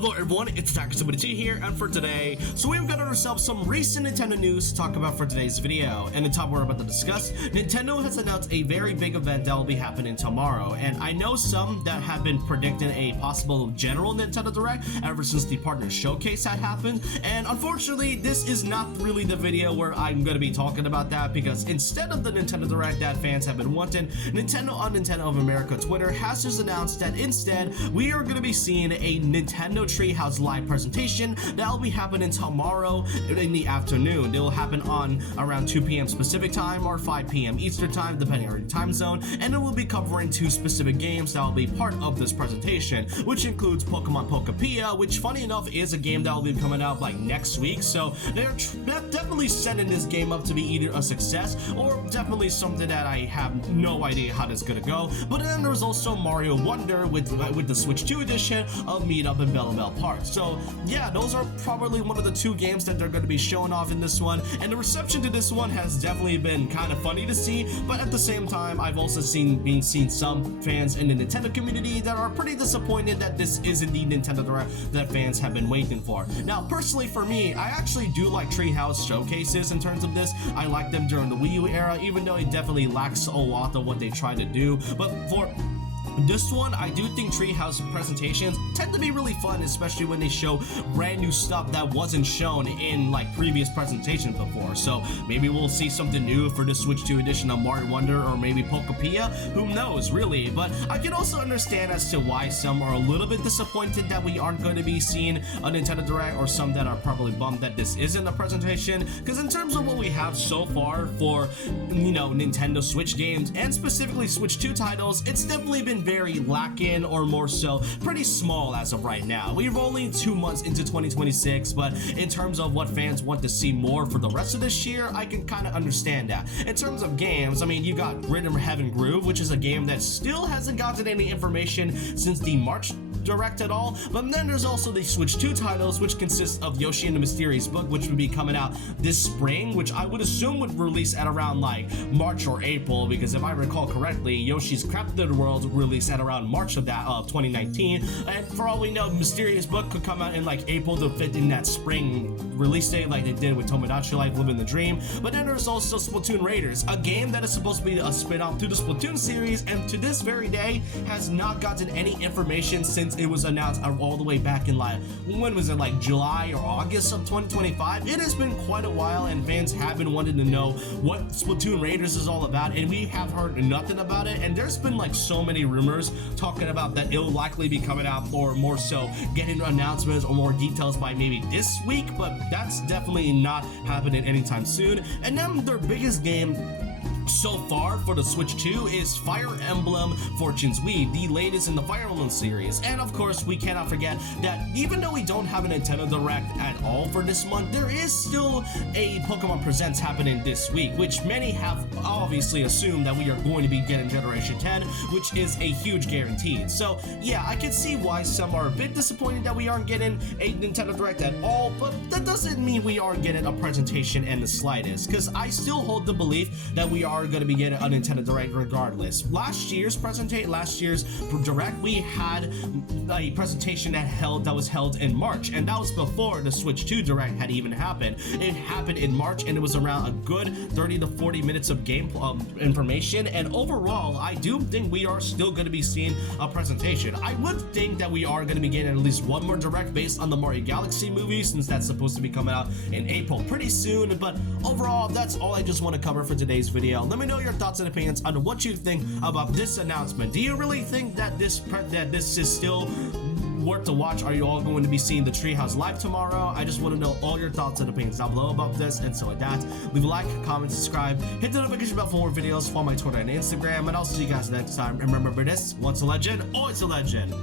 Hello everyone, it's Attacker72 here, and for today, we've got ourselves some recent Nintendo news to talk about for today's video. And the top we're about to discuss, Nintendo has announced a very big event that will be happening tomorrow, and I know some that have been predicting a possible general Nintendo Direct ever since the partner showcase had happened, and unfortunately, this is not really the video where I'm going to be talking about that, because instead of the Nintendo Direct that fans have been wanting, Nintendo on Nintendo of America Twitter has just announced that instead, we are going to be seeing a Nintendo Treehouse live presentation that will be happening tomorrow in the afternoon. It will happen on around 2 p.m. Pacific time or 5 p.m. Eastern time, depending on your time zone, and it will be covering 2 specific games that will be part of this presentation, which includes Pokemon Pokepia, which funny enough is a game that will be coming out like next week, so they're definitely setting this game up to be either a success or definitely something that I have no idea how this is gonna go. But then there's also Mario Wonder with the Switch 2 edition of Meet Up in Bell Park. So yeah, those are probably one of the 2 games that they're going to be showing off in this one, and the reception to this one has definitely been kind of funny to see, but at the same time I've also seen some fans in the Nintendo community that are pretty disappointed that this isn't the Nintendo Direct that fans have been waiting for. Now personally for me, I actually do like Treehouse showcases in terms of this. I like them during the Wii U era, even though it definitely lacks a lot of what they try to do, but for this one, I do think Treehouse presentations tend to be really fun, especially when they show brand new stuff that wasn't shown in like previous presentations before. So maybe we'll see something new for the Switch 2 edition of Mario Wonder, or maybe Pokepia, who knows really. But I can also understand as to why some are a little bit disappointed that we aren't going to be seeing a Nintendo Direct, or some that are probably bummed that this isn't a presentation, because in terms of what we have so far for, you know, Nintendo Switch games and specifically Switch 2 titles, it's definitely been very lacking, or more so pretty small as of right now. We're only 2 months into 2026, but in terms of what fans want to see more for the rest of this year, I can kind of understand that. In terms of games, I mean, you got Rhythm Heaven Groove, which is a game that still hasn't gotten any information since the March Direct at all, but then there's also the Switch 2 titles, which consists of Yoshi and the Mysterious Book, which would be coming out this spring, which I would assume would release at around like March or April, because if I recall correctly, Yoshi's Crafted World released at around March of 2019, and for all we know, Mysterious Book could come out in like April to fit in that spring release date like they did with Tomodachi Life Living the Dream. But then there's also Splatoon Raiders, a game that is supposed to be a spin-off to the Splatoon series, and to this very day has not gotten any information since it was announced all the way back in like, when was it, like July or August of 2025? It has been quite a while, and fans have been wanting to know what Splatoon Raiders is all about, and we have heard nothing about it. And there's been like so many rumors talking about that it'll likely be coming out, or more so getting announcements or more details by maybe this week, but that's definitely not happening anytime soon. And then their biggest game so far for the Switch 2 is Fire Emblem Fortune's Weave, the latest in the Fire Emblem series. And of course, we cannot forget that even though we don't have a Nintendo Direct at all for this month, there is still a Pokemon Presents happening this week, which many have obviously assumed that we are going to be getting Generation 10, which is a huge guarantee. So yeah, I can see why some are a bit disappointed that we aren't getting a Nintendo Direct at all, but that doesn't mean we aren't getting a presentation in the slightest, because I still hold the belief that we are going to be getting a Nintendo Direct regardless. Last year's Direct, we had a presentation that was held in March, and that was before the Switch 2 Direct had even happened. It happened in March, and it was around a good 30 to 40 minutes of game information, and overall, I do think we are still going to be seeing a presentation. I would think that we are going to be getting at least one more Direct based on the Mario Galaxy movie, since that's supposed to be coming out in April pretty soon. But overall, that's all I just want to cover for today's video. Let me know your thoughts and opinions on what you think about this announcement. Do you really think that this is still worth to watch? Are you all going to be seeing the Treehouse live tomorrow? I just want to know all your thoughts and opinions down below about this. And so with that, leave a like, comment, subscribe, hit the notification bell for more videos, follow my Twitter and Instagram, and I'll see you guys next time. And remember this, once a legend, always a legend.